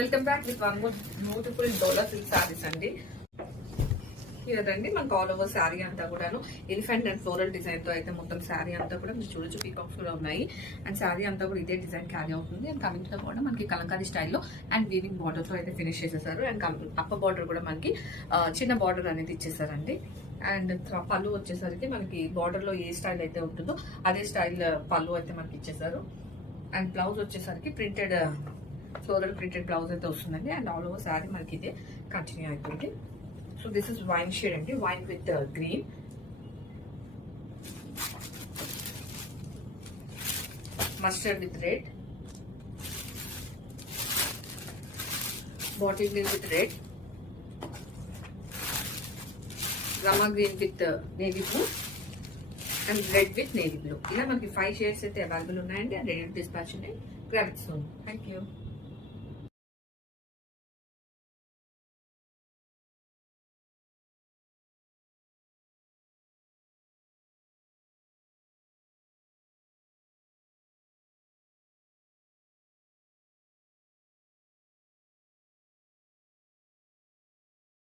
Welcome back with one more beautiful dola silk saris అండి. ఇదండి మనకు ఆల్ ఓవర్ శారీ అంతా కూడాను ఎలిఫెంట్ అండ్ ఫ్లోరల్ డిజైన్ తో అయితే మొత్తం శారీ అంతా కూడా మీరు చూడొచ్చు. పీకాక్స్ కూడా ఉన్నాయి అండ్ శారీ అంతా కూడా ఇదే డిజైన్ క్యారీ అవుతుంది. అండ్ కమింగ్ తో కూడా మనకి కలంకారీ స్టైల్లో అండ్ వీవింగ్ బార్డర్ తో అయితే ఫినిష్ చేసేసారు. అండ్ అప్పర్ బార్డర్ కూడా మనకి చిన్న బార్డర్ అనేది ఇచ్చేసారండి. అండ్ పళ్ళు వచ్చేసరికి మనకి బార్డర్ లో ఏ స్టైల్ అయితే ఉంటుందో అదే స్టైల్ పళ్ళు అయితే మనకి ఇచ్చేసారు. అండ్ బ్లౌజ్ వచ్చేసరికి ప్రింటెడ్ ఫ్లోరల్ ప్రింటెడ్ బ్లౌజ్ అయితే వస్తుందండి. అండ్ ఆల్ ఓవర్ శారీ మనకి ఇదే కంటిన్యూ అవుతుంది. So this is wine shade అండి, wine with green. Mustard with red, bottle green with red, రమా green with navy blue and red with navy blue. ఇలా మనకి 5 shades అయితే అవైలబుల్ ఉన్నాయండి. అండ్ రెడీ టు డిస్పాచ్ ఉన్నాయి. Grab it soon. Thank you.